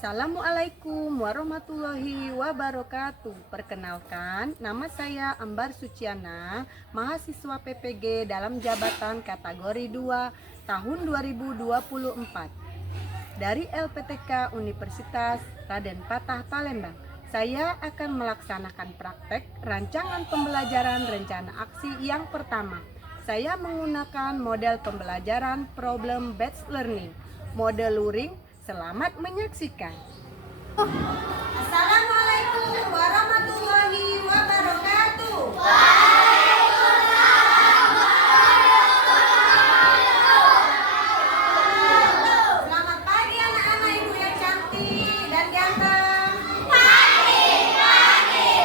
Assalamualaikum warahmatullahi wabarakatuh. Perkenalkan, nama saya Ambar Suciana, mahasiswa PPG dalam jabatan kategori 2 tahun 2024 dari LPTK Universitas Raden Patah Palembang. Saya akan melaksanakan praktek rancangan pembelajaran rencana aksi yang pertama. Saya menggunakan model pembelajaran problem based learning, mode luring. Selamat menyaksikan. Assalamualaikum warahmatullahi wabarakatuh. Selamat pagi anak-anak ibu yang cantik dan ganteng. Pagi,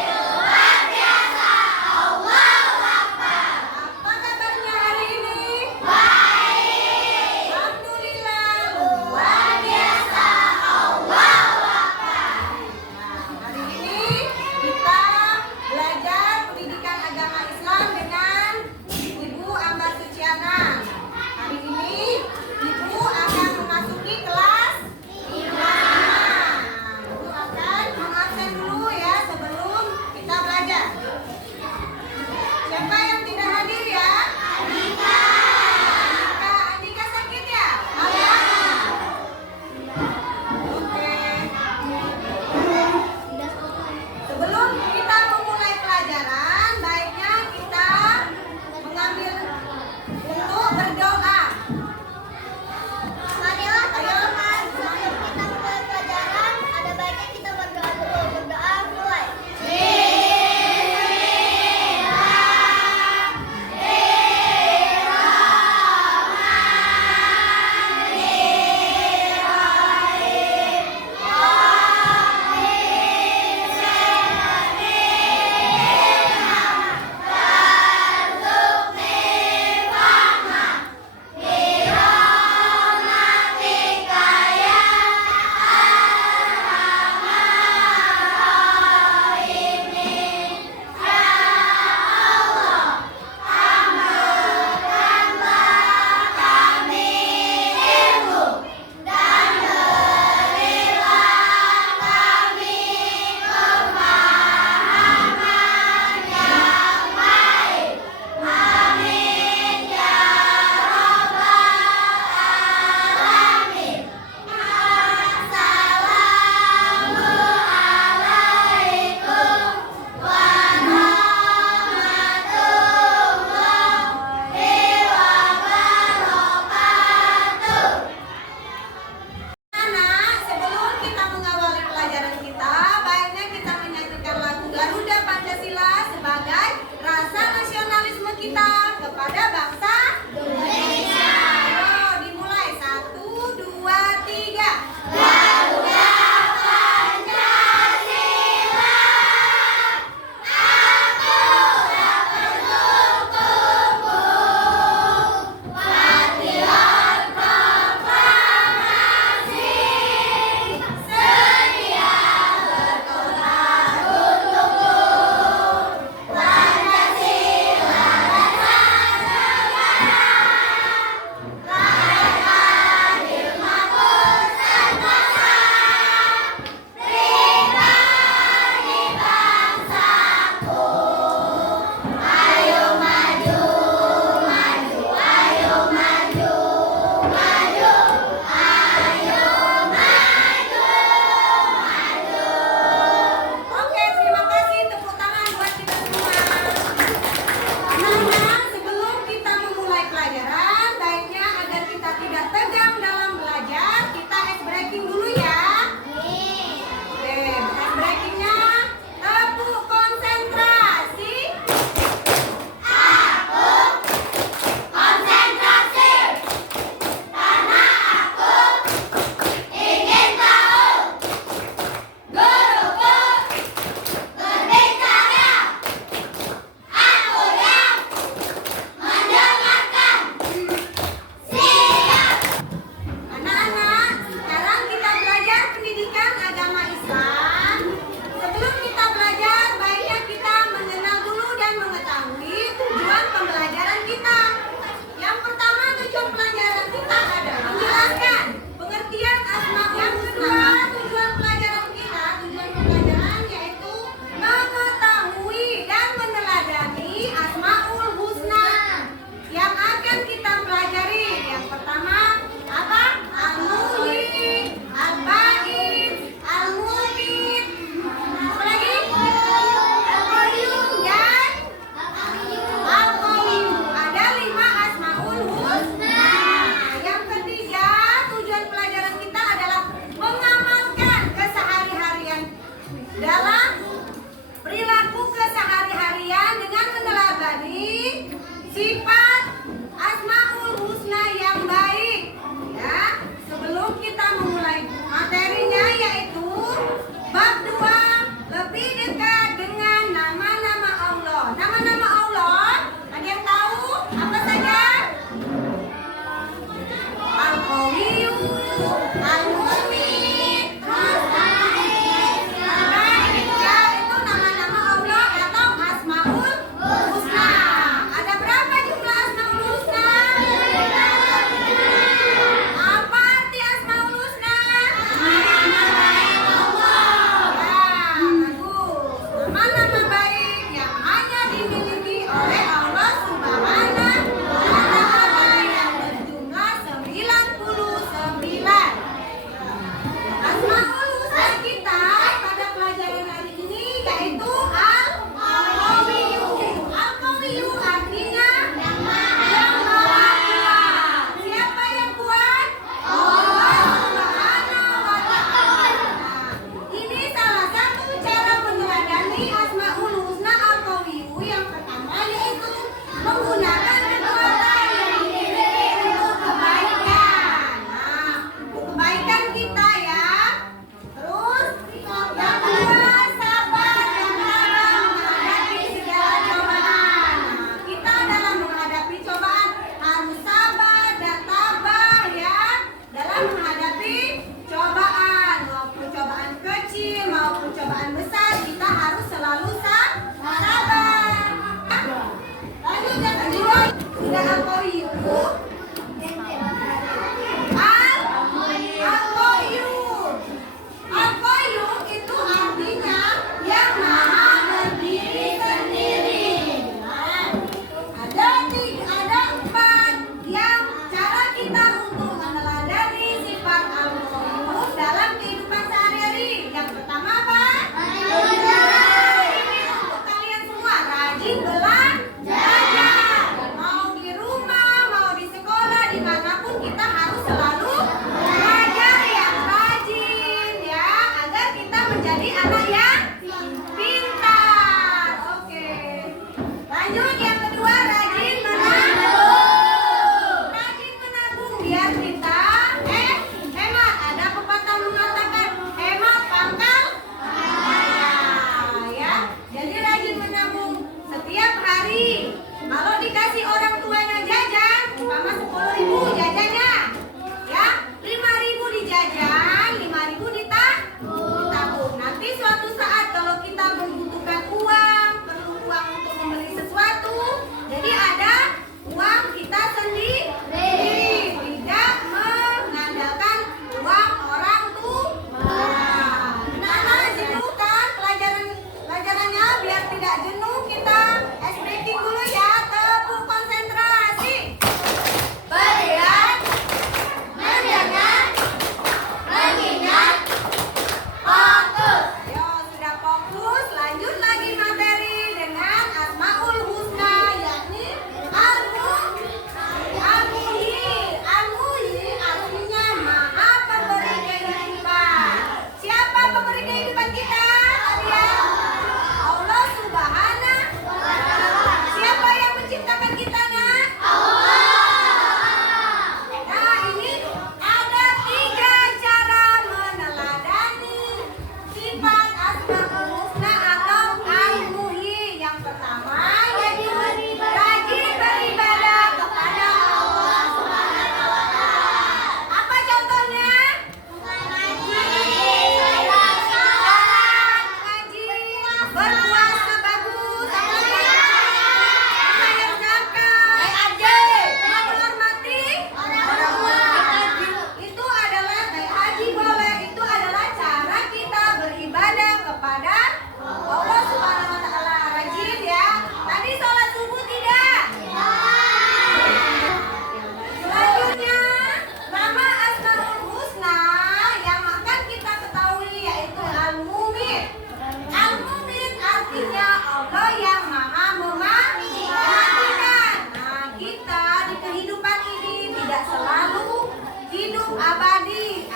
luar biasa. Allahu Akbar. Apa kabarnya hari ini? Baik. Alhamdulillah, luar biasa. Allahu Akbar. Hari ini kita belajar pendidikan agama Islam dengan Ibu Ambar Suciana. Hari ini Ibu akan memasuki kelas 5. Ibu akan mengabsen dulu ya sebelum kita belajar. Siapa yang tidak hadir ya? Andika. Andika sakit ya? Oke. Sebelum kita memulai pelajaran, baiknya kita mengambil untuk berdoa. Marilah teman-teman, sebelum kita mulai pelajaran, ada baiknya kita berdoa dulu. Berdoa mulai. Anak, sebelum kita mengawali pelajaran kita, baiknya kita menyanyikan lagu Garuda Pancasila sebagai rasa nasionalisme kita kepada bangsa Indonesia. Ayo dimulai 1, 2, 3. Garuda Pancasila, aku tak berkuku, patriot proklamasi, sedia berkorban untukku. Pancasila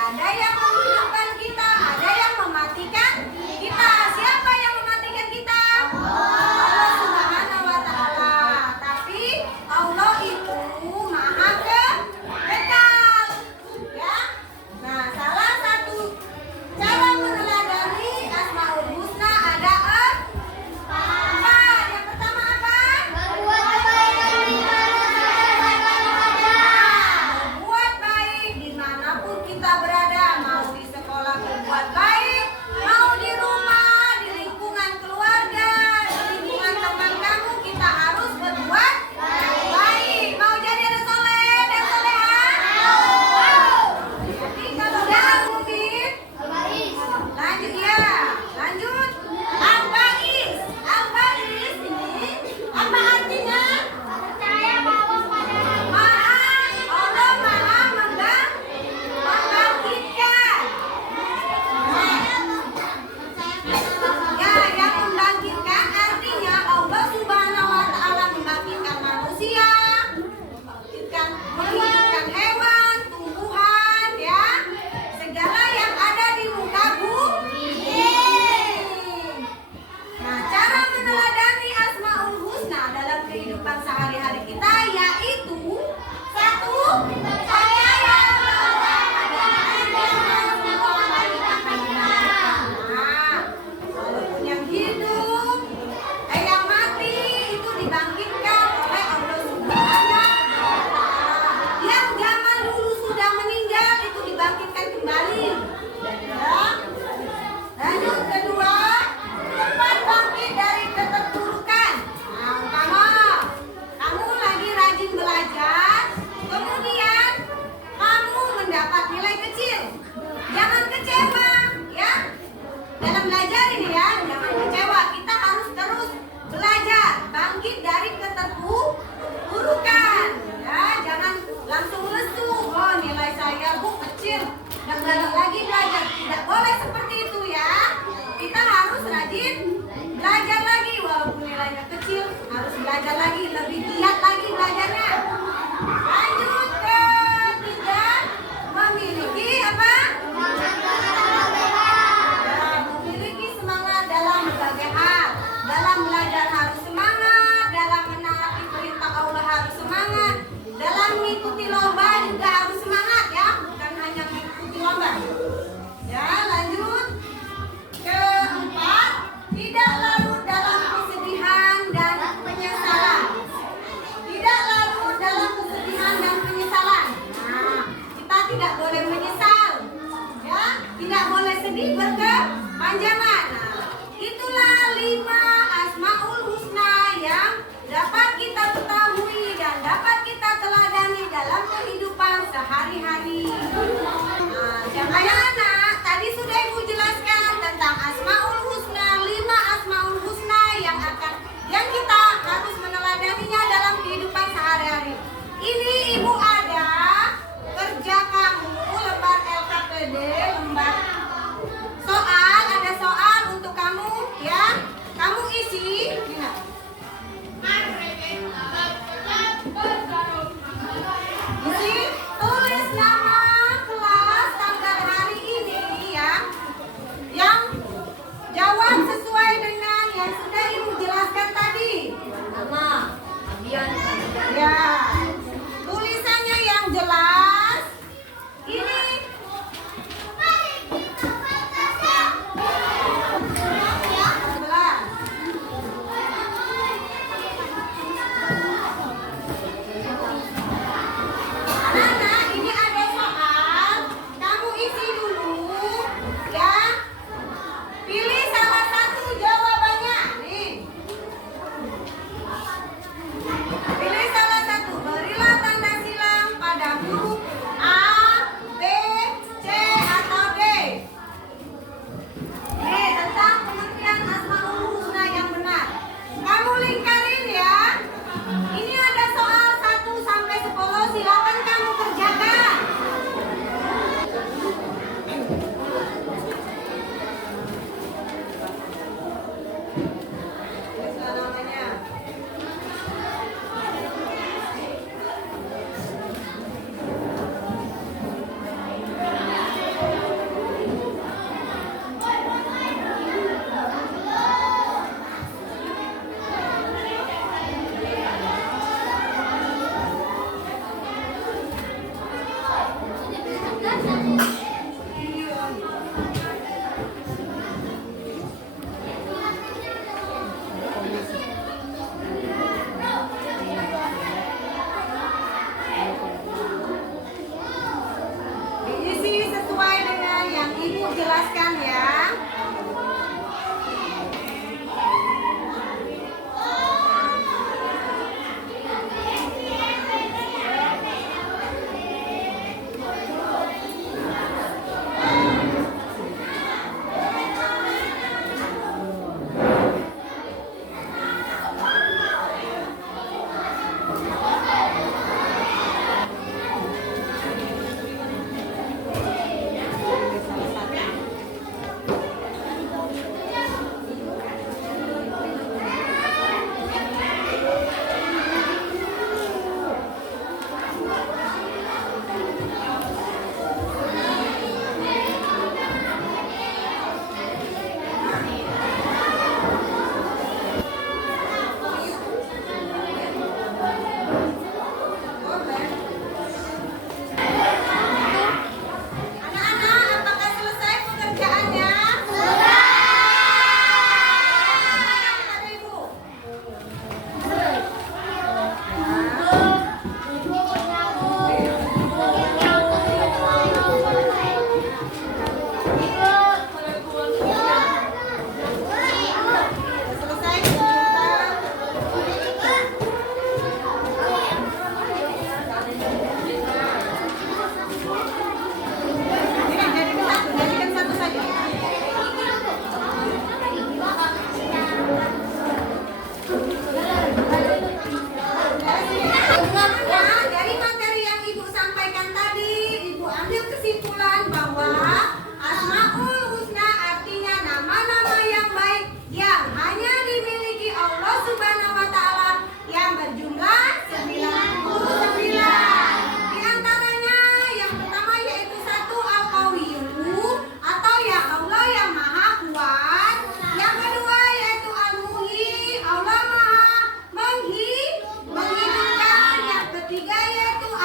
Ada yang menghidupkan kita, ada yang mematikan kita. Siapa yang mematikan kita? Allah Subhanahu wa Ta'ala. Tapi Allah itu Maha kekal. Ya. Nah, salah satu cara meneladani Asmaul Husna ada empat. Yang pertama apa? Berbuat kebaikan di mana saja. Berbuat baik dimanapun kita berada, mau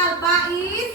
Al-Ba'is